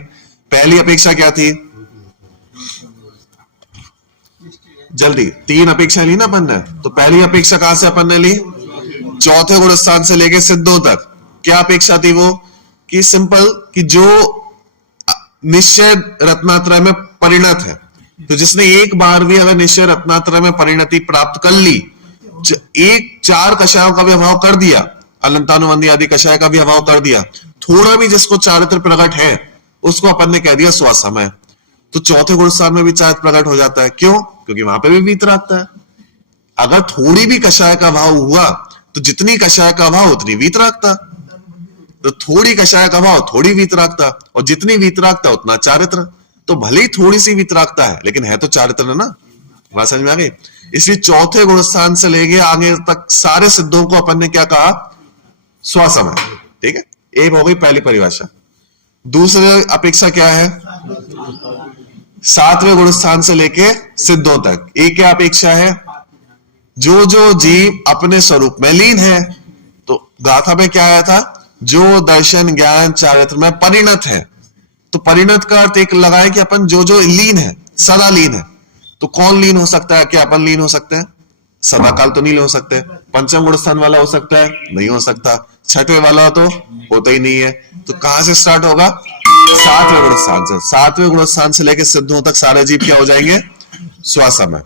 पहली अपेक्षा क्या थी, जल्दी 3 अपेक्षा ली ना अपन ने, तो पहली अपेक्षा कहां से अपन ने ली, चौथे गुणस्थान से लेके सिद्धों तक। क्या अपेक्षा थी वो, कि सिंपल, कि जो निश्चय रत्नात्रय में परिणत है, तो जिसने एक बार भी अगर निश्चय रत्नात्रय में परिणति प्राप्त कर ली एक 4 कषायों का भी अभाव कर दिया, अलंतानुबंधी आदि कषाय का भी अभाव कर दिया, थोड़ा भी जिसको चारित्र प्रकट है उसको अपन ने कह दिया स्वसमय, तो चौथे गुण स्थान में भी चारित्र प्रकट हो जाता है। क्यों? क्योंकि वहां पे भी वीतरागता है। अगर थोड़ी भी कषाय का भाव हुआ तो जितनी कषाय का भाव उतनी वीतरागता, तो थोड़ी कषाय का भाव थोड़ी वीतरागता, और जितनी वीतरागता उतना चारित्र। तो भले ही थोड़ी सी वीतरागता है लेकिन है तो चारित्र ना। बात समझ में आ गई? इसलिए चौथे गुण स्थान से लेके आगे तक सारे सिद्धों को अपन ने क्या कहा? स्वसमय। ठीक है, एक हो गई पहली परिभाषा। दूसरी अपेक्षा क्या है? सातवें गुण स्थान से लेके सिद्धों तक एक क्या अपेक्षा है? जो जो जीव अपने स्वरूप में लीन है। तो गाथा में क्या आया था? जो दर्शन ज्ञान चारित्र में परिणत है। तो परिणत का अर्थ एक लगाए कि अपन जो जो लीन है, सदा लीन है। तो कौन लीन हो सकता है? क्या अपन लीन हो सकते हैं? सदा काल तो नहीं हो सकते। पंचम गुण स्थान वाला हो सकता है? नहीं हो सकता। छठवें वाला तो होता ही नहीं है। तो कहां से स्टार्ट होगा? सातवें गुण स्थान से। सातवें गुण स्थान से लेकर सिद्धों तक सारे जीव क्या हो जाएंगे? स्वसमय।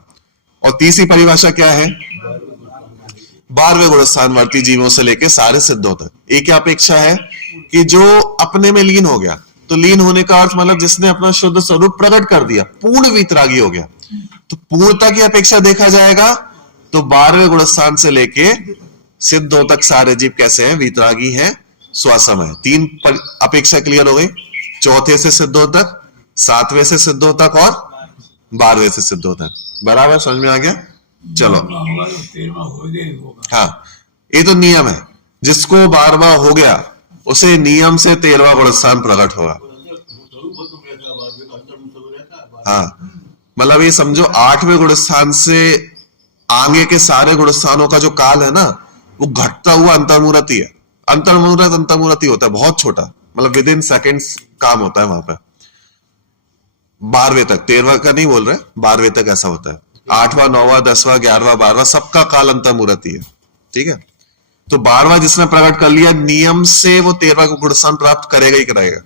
और तीसरी परिभाषा क्या है? 12वें गुण स्थान वर्ती जीवों से लेकर सारे सिद्धों तक एक क्या अपेक्षा है? कि जो अपने में लीन हो गया। तो लीन होने का अर्थ मतलब जिसने अपना शुद्ध स्वरूप प्रकट कर दिया, पूर्ण वीतरागी हो गया। तो पूर्णता की अपेक्षा देखा जाएगा तो 12वें गुण स्थान से लेके सिद्धों तक सारे जीव कैसे हैं? वीतरागी हैं, स्वसमय। 3 अपेक्षा क्लियर हो गई। चौथे से सिद्धों तक, 7वें से सिद्धों तक और 12वें से सिद्धों तक। बराबर समझ में आ गया? चलो, होगा तो 13वां होगा। हाँ, ये तो नियम है। जिसको 12वां हो गया उसे नियम से 13वां गुण स्थान प्रकट होगा। हाँ, मतलब ये समझो 8वें गुण स्थान से आगे के सारे गुण स्थानों का जो काल है ना, वो घटता हुआ अंतर्मुहूर्त ही है। अंतर्मुहूर्त होता है, बहुत छोटा, मतलब विद इन सेकेंड्स काम होता है वहां पे। 12वें तक, 13वां का नहीं बोल रहे, 12वें तक ऐसा होता है। 8वां 9वां 10वां 11वां 12वां सबका काल अंतर्मुहूर्त ही है। ठीक है, तो 12वां जिसने प्रकट कर लिया नियम से वो 13वां को गुण स्थान प्राप्त करेगा ही करेगा।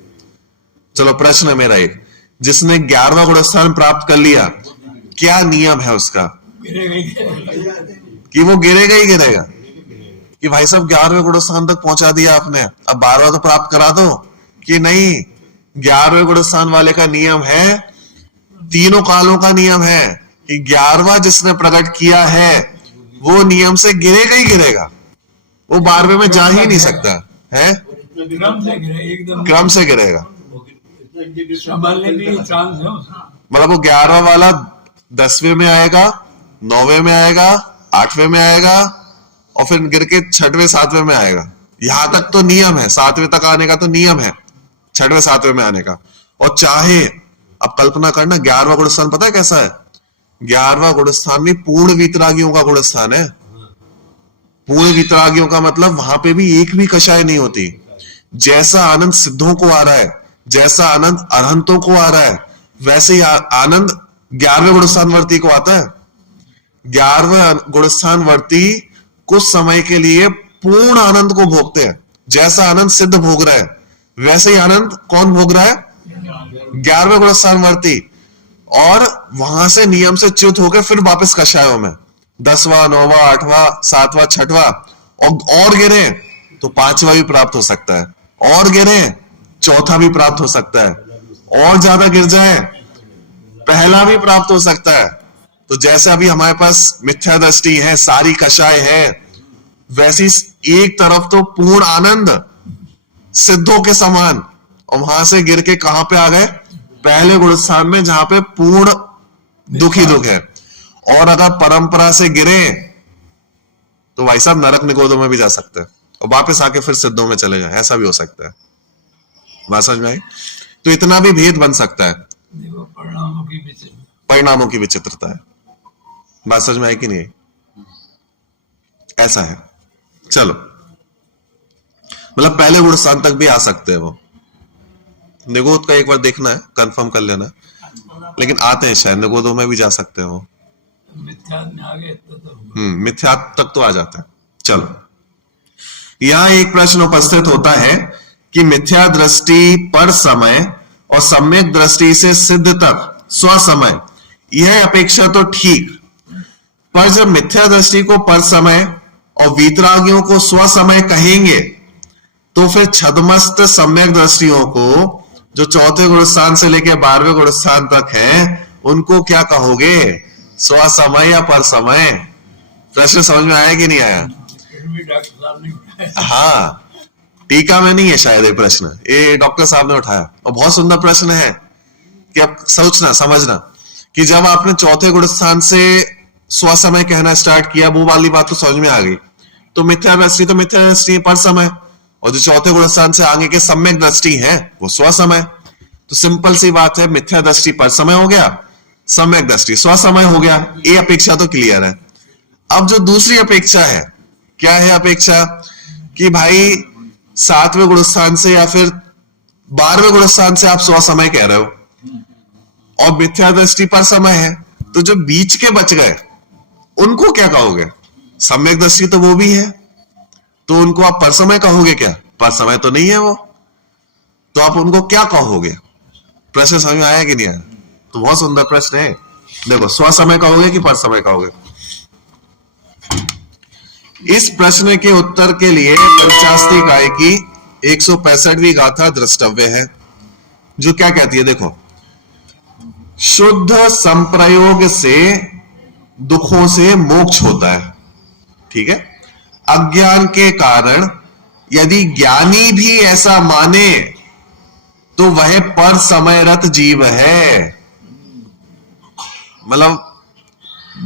चलो प्रश्न है मेरा एक, जिसने 11वां गुण स्थान प्राप्त कर लिया, क्या नियम है उसका? कि वो गिरेगा ही गिरेगा। कि भाई साहब 11वें गुण स्थान तक पहुंचा दिया आपने, अब 12वां तो प्राप्त करा दो। कि नहीं, 11वें गुण स्थान वाले का नियम है, तीनों कालों का नियम है कि 11वां जिसने प्रकट किया है वो नियम से गिरेगा ही गिरेगा। वो 12वें में जा ही नहीं सकता है, क्रम से गिरेगा। मतलब वो 11वां वाला 10वें में आएगा, 9वें में आएगा, 8वें में आएगा और फिर गिर के 6वें 7वें में आएगा। यहां तक तो नियम है, 7वें तक आने का तो नियम है, 6वें 7वें में आने का। और चाहे अब कल्पना करना 11वां गुण स्थान पता है कैसा है? 11वां गुण स्थान भी पूर्ण वीतरागियों का गुण स्थान है। पूर्ण वीतरागियों का मतलब वहां पे भी एक भी कषाय नहीं होती। जैसा आनंद सिद्धों को आ रहा है, जैसा आनंद अरहंतों को आ रहा है, वैसे ही आनंद 11वें गुण स्थान वर्ती को आता है। 11वें गुण स्थान वर्ती कुछ समय के लिए पूर्ण आनंद को भोगते हैं। जैसा आनंद सिद्ध भोग रहा है वैसे ही आनंद कौन भोग रहा है? 11वें गुण स्थान वर्ती। और वहां से नियम से च्युत होकर फिर वापस कषायों में 10वां 9वां 8वां 7वां 6वां और गिरे तो 5वां भी प्राप्त हो सकता है, और गिरे 4था भी प्राप्त हो सकता है, और ज्यादा गिर जाए पहला भी प्राप्त हो सकता है। तो जैसे अभी हमारे पास मिथ्या दृष्टि है, सारी कषाय है, वैसी एक तरफ तो पूर्ण आनंद सिद्धों के समान, और वहां से गिर के कहां पे आ गए? पहले गुण स्थान में, जहां पे पूर्ण दुख ही दुख है। और अगर परंपरा से गिरे तो भाई साहब नरक निगोदों में भी जा सकते हैं और वापस आके फिर सिद्धों में चले जाए, ऐसा भी हो सकता है। बात समझ में आई? तो इतना भी भेद बन सकता है, परिणामों की विचित्रता है। बात समझ में आई कि नहीं? ऐसा है। चलो, मतलब पहले गुण स्थान तक भी आ सकते हैं वो। निगोद का एक बार देखना है, कंफर्म कर लेना, लेकिन आते हैं शायद निगोदों में भी जा सकते हैं वो। मिथ्यात्व तक तो आ जाता है। चलो, यहां एक प्रश्न उपस्थित होता है कि मिथ्या दृष्टि पर समय और सम्यक दृष्टि से सिद्ध तक स्वसमय, यह अपेक्षा तो ठीक, पर जब मिथ्या दृष्टि को पर समय और वीतरागियों को स्व समय कहेंगे तो फिर छदमस्त सम्यक दृष्टियों को जो चौथे गुणस्थान से लेकर 12वें गुणस्थान तक है उनको क्या कहोगे? स्व समय या पर समय? प्रश्न समझ में आया कि नहीं आया? फिर भी डॉक्टर साहब ने उठाया। हाँ, टीका में नहीं है शायद ये प्रश्न, ये डॉक्टर साहब ने उठाया और बहुत सुंदर प्रश्न है कि अब सोचना समझना कि जब आपने चौथे गुणस्थान से स्व समय कहना स्टार्ट किया वो वाली बात तो समझ में आ गई। तो मिथ्या दृष्टि तो मिथ्या दृष्टि पर समय, और जो चौथे गुणस्थान से आगे के सम्यक दृष्टि है वो स्व समय। तो सिंपल सी बात है, मिथ्या दृष्टि पर समय हो गया, सम्यक दृष्टि स्व समय हो गया। ये अपेक्षा तो क्लियर है। अब जो दूसरी अपेक्षा है, क्या है अपेक्षा? कि भाई 7वें गुणस्थान से या फिर 12वें गुणस्थान से आप स्व समय कह रहे हो और मिथ्या दृष्टि पर समय है, तो जो बीच के बच गए उनको क्या कहोगे? सम्यक दृष्टि तो वो भी है, तो उनको आप पर समय कहोगे क्या? पर समय तो नहीं है वो, तो आप उनको क्या कहोगे? प्रश्न समझ में आया कि नहीं आया? तो बहुत सुंदर प्रश्न है। देखो, स्व समय कहोगे कि पर समय कहोगे? इस प्रश्न के उत्तर के लिए पंचास्ती काय की 165वीं गाथा द्रष्टव्य है, जो क्या कहती है? देखो, शुद्ध संप्रयोग से दुखों से मोक्ष होता है, ठीक है? अज्ञान के कारण यदि ज्ञानी भी ऐसा माने तो वह पर समयरत जीव है। मतलब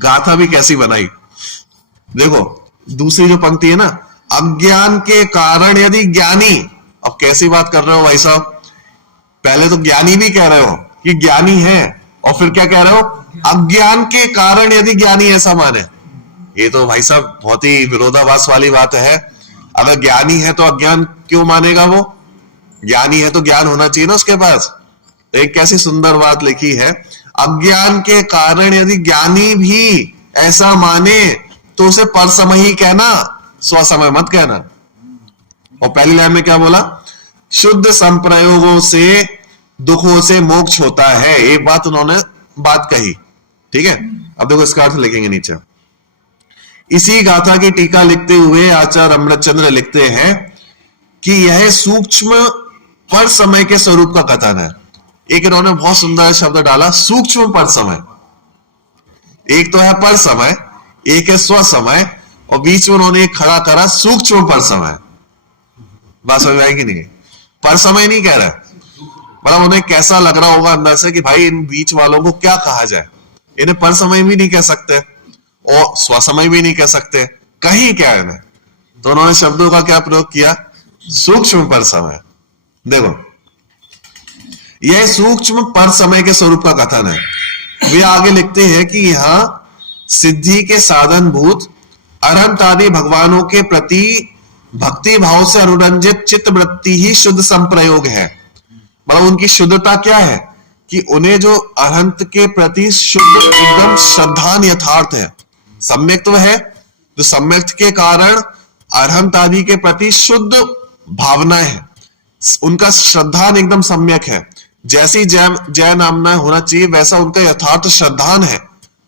गाथा भी कैसी बनाई, देखो दूसरी जो पंक्ति है ना, अज्ञान के कारण यदि ज्ञानी, अब कैसी बात कर रहे हो भाई साहब? पहले तो ज्ञानी भी कह रहे हो कि ज्ञानी है, और फिर क्या कह रहे हो? अज्ञान के कारण यदि ज्ञानी ऐसा माने। ये तो भाई साहब बहुत ही विरोधाभास वाली बात है। अगर ज्ञानी है तो अज्ञान क्यों मानेगा? वो ज्ञानी है तो ज्ञान होना चाहिए ना उसके पास। एक कैसी सुंदर बात लिखी है, अज्ञान के कारण यदि ज्ञानी भी ऐसा माने तो उसे पर समय ही कहना, स्व समय मत कहना। और पहली लाइन में क्या बोला? शुद्ध संप्रयोगों से दुखों से मोक्ष होता है। एक बात उन्होंने बात कही, ठीक है? अब देखो इसका अर्थ लिखेंगे नीचे। इसी गाथा की टीका लिखते हुए आचार्य अमृतचंद्र लिखते हैं कि यह सूक्ष्म पर समय के स्वरूप का कथन है। एक इन्होंने बहुत सुंदर शब्द डाला, सूक्ष्म पर समय। एक तो है पर समय, एक है स्व समय, और बीच में उन्होंने एक खड़ा करा सूक्ष्म पर समय। बात समझ आएगी नहीं? पर समय नहीं कह रहा, मतलब उन्हें कैसा लग रहा होगा अंदर से कि भाई इन बीच वालों को क्या कहा जाए, इन्हें पर समय भी नहीं कह सकते और स्व समय भी नहीं कह सकते, कहीं क्या है इन्हें? तो उन्होंने शब्दों का क्या प्रयोग किया? सूक्ष्म पर समय। देखो, यह सूक्ष्म पर समय के स्वरूप का कथन है। वे आगे लिखते हैं कि यहां सिद्धि के साधन भूत अरहंत आदि भगवानों के प्रति भक्ति भाव से अनुरंजित चित्त वृत्ति ही शुद्ध संप्रयोग है। मतलब उनकी शुद्धता क्या है? कि उन्हें जो अरहंत के प्रति शुद्ध एकदम श्रद्धान यथार्थ है। सम्यक तो है, तो सम्यक के कारण अरहंत आदि के प्रति शुद्ध भावना है, उनका श्रद्धान एकदम सम्यक है। जैसी जय नामना होना चाहिए वैसा उनका यथार्थ श्रद्धान है,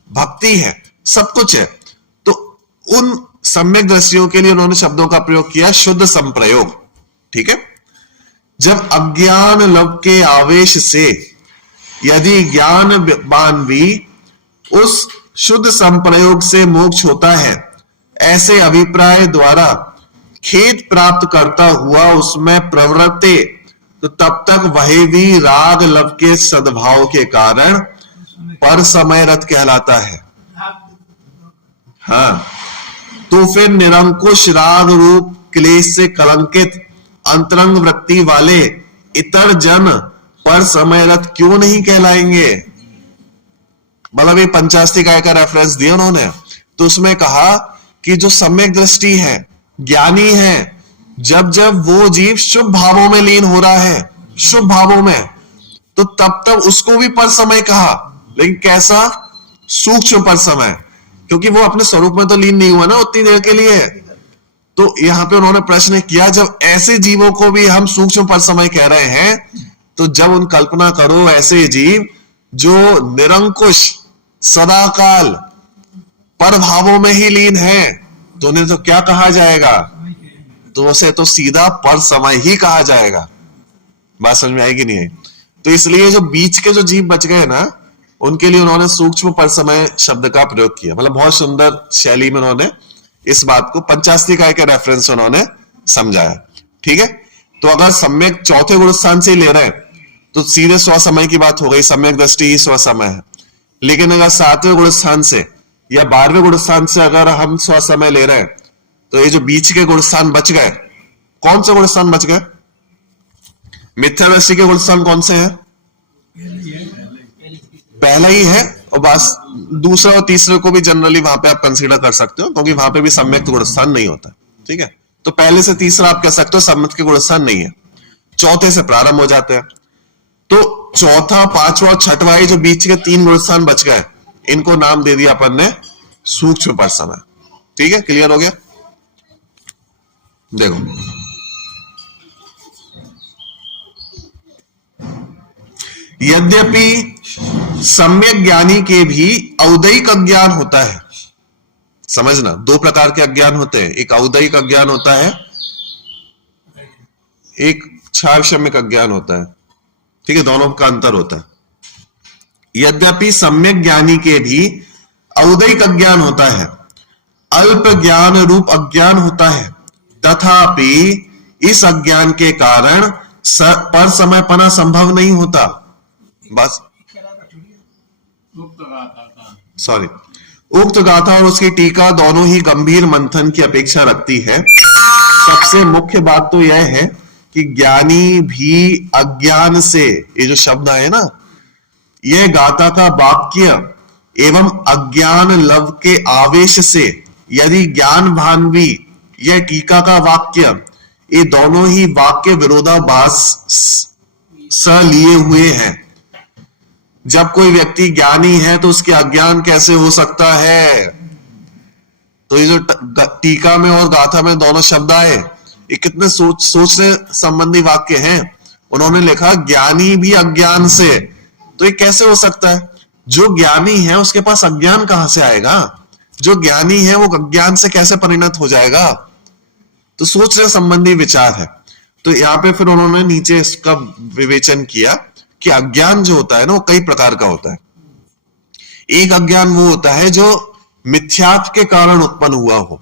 भक्ति है, सब कुछ है। तो उन सम्यक दृष्टियों के लिए उन्होंने शब्दों का प्रयोग किया शुद्ध संप्रयोग, ठीक है? जब अज्ञान लव के आवेश से यदि ज्ञानवान भी उस शुद्ध संप्रयोग से मोक्ष होता है, ऐसे अभिप्राय द्वारा खेद प्राप्त करता हुआ उसमें प्रवृत्ते, तो तब तक वह भी राग लव के सद्भाव के कारण पर समयरत कहलाता है। हाँ, तो फिर निरंकुश राग रूप क्लेश से कलंकित अंतरंग वृत्ति वाले इतर जन पर समयरत क्यों नहीं कहलाएंगे? मतलब ये पंचास्ती काय का रेफरेंस दिया उन्होंने, तो उसमें कहा कि जो सम्यक दृष्टि है, ज्ञानी है, जब जब वो जीव शुभ भावों में लीन हो रहा है, शुभ भावों में, तो तब तब उसको भी पर समय कहा। लेकिन कैसा? सूक्ष्म पर समय, क्योंकि वो अपने स्वरूप में तो लीन नहीं हुआ ना उतनी देर के लिए। तो यहां पे उन्होंने प्रश्न किया, जब ऐसे जीवों को भी हम सूक्ष्म पर समय कह रहे हैं, तो जब उन कल्पना करो ऐसे जीव जो निरंकुश सदाकाल पर भावों में ही लीन है तो उन्हें तो क्या कहा जाएगा? तो उसे तो सीधा पर समय ही कहा जाएगा। बात समझ में आएगी नहीं है? तो इसलिए जो बीच के जो जीव बच गए ना, उनके लिए उन्होंने सूक्ष्म पर समय शब्द का प्रयोग किया। मतलब बहुत सुंदर शैली में उन्होंने इस बात को पंचास्तिकाय के रेफरेंस से उन्होंने समझाया। ठीक है, तो अगर सम्यक चौथे गुण स्थान से ले रहे हैं तो सीधे स्वसमय की बात हो गई, सम्यक दृष्टि ही स्वसमय है। लेकिन अगर 7वें गुण स्थान से या 12वें गुण स्थान से अगर हम स्वसमय ले रहे हैं तो ये जो बीच के गुण स्थान बच गए, कौन से गुण स्थान बच गए? मिथ्या दृष्टि के गुण स्थान कौन से हैं? पहला ही है, और बस दूसरा और तीसरे को भी जनरली वहां पे आप कंसीडर कर सकते हो, क्योंकि वहां पे भी सम्यक गुण स्थान नहीं होता। ठीक है, तो पहले से तीसरा आप कह सकते हो सम्यक के गुण स्थान नहीं है, चौथे से प्रारंभ हो जाते हैं। तो चौथा, पांचवा और छठवा जो बीच के 3 गुण स्थान बच गए, इनको नाम दे दिया अपन ने सूक्ष्म पर समय। ठीक है, क्लियर हो गया? देखो, यद्यपि सम्यक ज्ञानी के भी औदैहिक अज्ञान होता है। समझना, 2 प्रकार के अज्ञान होते हैं, एक औदैहिक अज्ञान होता है, एक क्षारशम्यक अज्ञान होता है। ठीक है, दोनों का अंतर होता है। यद्यपि सम्यक ज्ञानी के भी औदैहिक अज्ञान होता है, अल्प ज्ञान रूप अज्ञान होता है, तथापि इस अज्ञान के कारण पर समय पना संभव नहीं होता। बस सॉरी, उक्त गाथा और उसकी टीका दोनों ही गंभीर मंथन की अपेक्षा रखती है। सबसे मुख्य बात तो यह है कि ज्ञानी भी अज्ञान से, ये जो शब्द है ना, यह गाथा का वाक्य एवं अज्ञान लव के आवेश से यदि ज्ञान भान्वी यह टीका का वाक्य, ये दोनों ही वाक्य विरोधाभास स लिए हुए हैं। जब कोई व्यक्ति ज्ञानी है तो उसके अज्ञान कैसे हो सकता है? तो ये जो टीका में और गाथा में दोनों शब्द आए, ये कितने सोचने संबंधी वाक्य हैं। उन्होंने लिखा ज्ञानी भी अज्ञान से, तो ये कैसे हो सकता है? जो ज्ञानी है उसके पास अज्ञान कहां से आएगा? जो ज्ञानी है वो अज्ञान से कैसे परिणत हो जाएगा? तो सोचने संबंधी विचार है। तो यहां पे फिर उन्होंने नीचे इसका विवेचन किया कि अज्ञान जो होता है ना, वो कई प्रकार का होता है। एक अज्ञान वो होता है जो मिथ्यात्व के कारण उत्पन्न हुआ हो,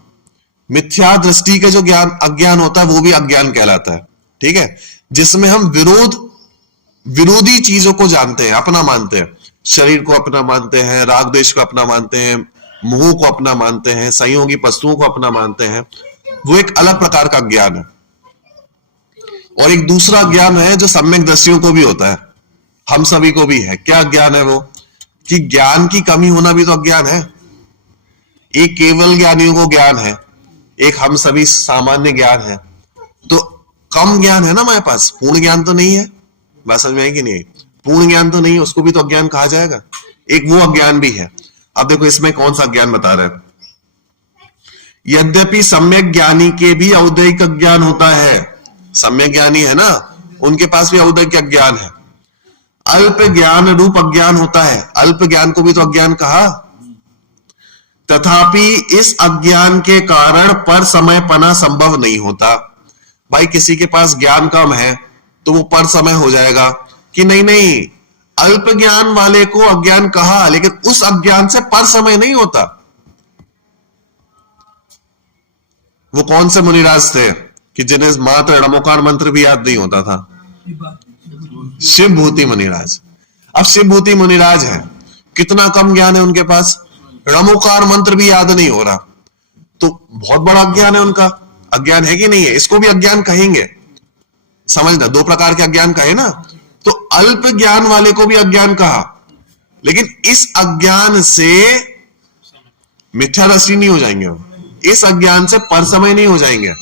मिथ्या दृष्टि के जो ज्ञान अज्ञान होता है वो भी अज्ञान कहलाता है। ठीक है, जिसमें हम विरोधी चीजों को जानते हैं, अपना मानते हैं, शरीर को अपना मानते हैं, राग द्वेष को अपना मानते हैं, मोह को अपना मानते हैं, संयोगी वस्तुओं को अपना मानते हैं। वो एक अलग प्रकार का ज्ञान है। और एक दूसरा ज्ञान है जो सम्यक दृष्टियों को भी होता है, हम सभी को भी है। क्या ज्ञान है वो? कि ज्ञान की कमी होना भी तो अज्ञान है। एक केवल ज्ञानियों को ज्ञान है, एक हम सभी सामान्य ज्ञान है। तो कम ज्ञान है ना हमारे पास, पूर्ण ज्ञान तो नहीं है। बात समझ में आई कि नहीं? पूर्ण ज्ञान तो नहीं है, उसको भी तो अज्ञान कहा जाएगा। एक वो अज्ञान भी है। अब देखो इसमें कौन सा अज्ञान बता रहे हैं। यद्यपि सम्यक ज्ञानी के भी औदैहिक अज्ञान होता है, सम्यक ज्ञानी है ना, उनके पास भी औदैहिक अज्ञान है। अल्प ज्ञान रूप अज्ञान होता है, अल्प ज्ञान को भी तो अज्ञान कहा। तथापि इस अज्ञान के कारण पर समय पना संभव नहीं होता। भाई किसी के पास ज्ञान कम है तो वो पर समय हो जाएगा कि नहीं, अल्प ज्ञान वाले को अज्ञान कहा, लेकिन उस अज्ञान से पर समय नहीं होता। वो कौन से मुनिराज थे कि जिन्हें मात्र णमोकार मंत्र भी याद नहीं होता था? शिवभूति मुनिराज। अब शिवभूति मुनिराज है, कितना कम ज्ञान है उनके पास, णमोकार मंत्र भी याद नहीं हो रहा, तो बहुत बड़ा अज्ञान है उनका। अज्ञान है कि नहीं है? इसको भी अज्ञान कहेंगे। समझना, 2 प्रकार के अज्ञान कहे ना, तो अल्प ज्ञान वाले को भी अज्ञान कहा, लेकिन इस अज्ञान से मिथ्या दृष्टि नहीं हो जाएंगे, इस अज्ञान से पर समय नहीं हो जाएंगे।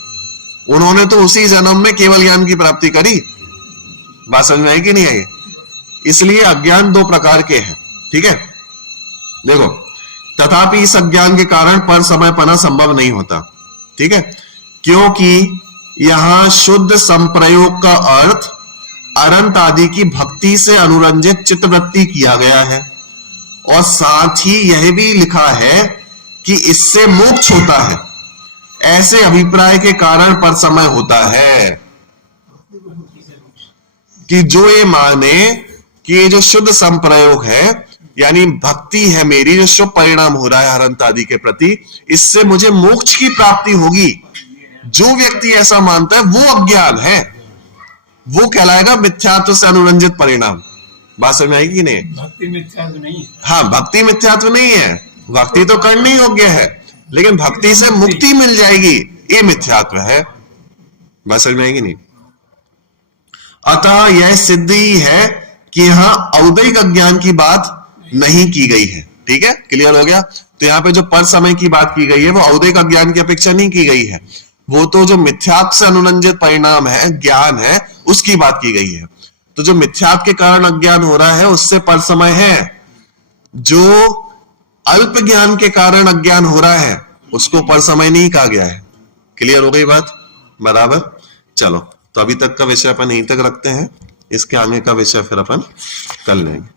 उन्होंने तो उसी जन्म में केवल ज्ञान की प्राप्ति करी। बात समझ में आई कि नहीं आई? इसलिए अज्ञान 2 प्रकार के हैं। ठीक है, देखो, तथापि इस अज्ञान के कारण पर समय पना संभव नहीं होता। ठीक है, क्योंकि यहां शुद्ध संप्रयोग का अर्थ अनंत आदि की भक्ति से अनुरंजित चित्तवृत्ति किया गया है, और साथ ही यह भी लिखा है कि इससे मोक्ष होता है, ऐसे अभिप्राय के कारण पर समय होता है। कि जो ये माने कि ये जो शुद्ध संप्रयोग है, यानी भक्ति है मेरी, जो शुभ परिणाम हो रहा है हरंत आदि के प्रति, इससे मुझे मोक्ष की प्राप्ति होगी, जो व्यक्ति ऐसा मानता है वो अज्ञान है, वो कहलाएगा मिथ्यात्व से अनुरंजित परिणाम। बात समझ में आएगी कि नहीं? भक्ति मिथ्या तो नहीं है। हाँ, भक्ति मिथ्यात्व नहीं है, भक्ति तो करनी योग्य है, लेकिन भक्ति से मुक्ति मिल जाएगी, ये मिथ्यात्व है। बात समझ में आएगी नहीं? अतः यह सिद्ध ही है कि यहां औदैहिक अज्ञान की बात नहीं की गई है। ठीक है, क्लियर हो गया? तो यहाँ पे जो पर समय की बात की गई है वो औदैहिक अज्ञान की अपेक्षा नहीं की गई है, वो तो जो मिथ्यात्व से अनुरंजित परिणाम है, ज्ञान है, उसकी बात की गई है। तो जो मिथ्यात्व के कारण अज्ञान हो रहा है उससे पर समय है, जो अल्प ज्ञान के कारण अज्ञान हो रहा है उसको पर समय नहीं कहा गया है। क्लियर हो गई बात? बराबर। चलो, तो अभी तक का विषय अपन यहीं तक रखते हैं, इसके आगे का विषय फिर अपन कल लेंगे।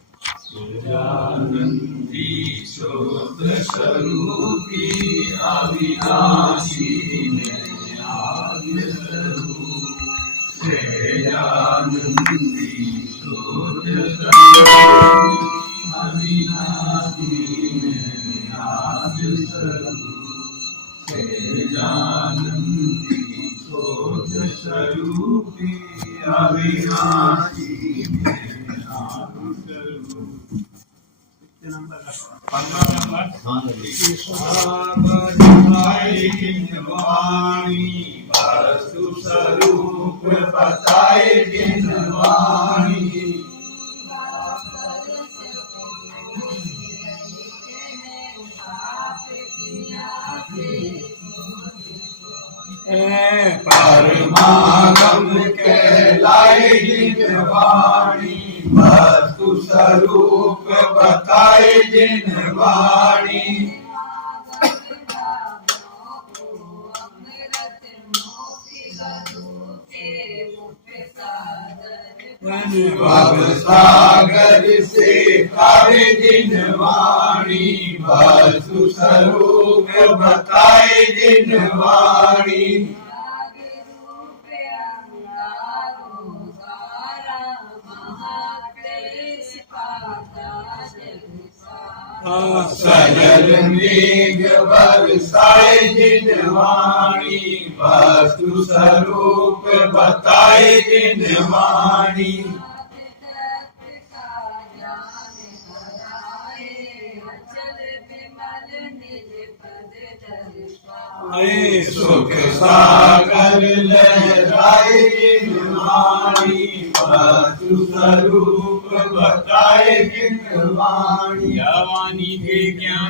वस्तु स्वरूप बताए जिन वाणी, परमागम कहलाए जिन वाणी, वस्तु स्वरूप बताए जिन वाणी। भव सागर से तारे जिन वाणी, वस्तु स्वरूप बताए जिन वाणी। सजल मेघ बरसाए जिन वाणी, वस्तु स्वरूप बताए जिन वाणी। सुख सागर लहराए जिन वाणी, वस्तु स्वरूप बताए जिन वाणी। वाणी के ज्ञान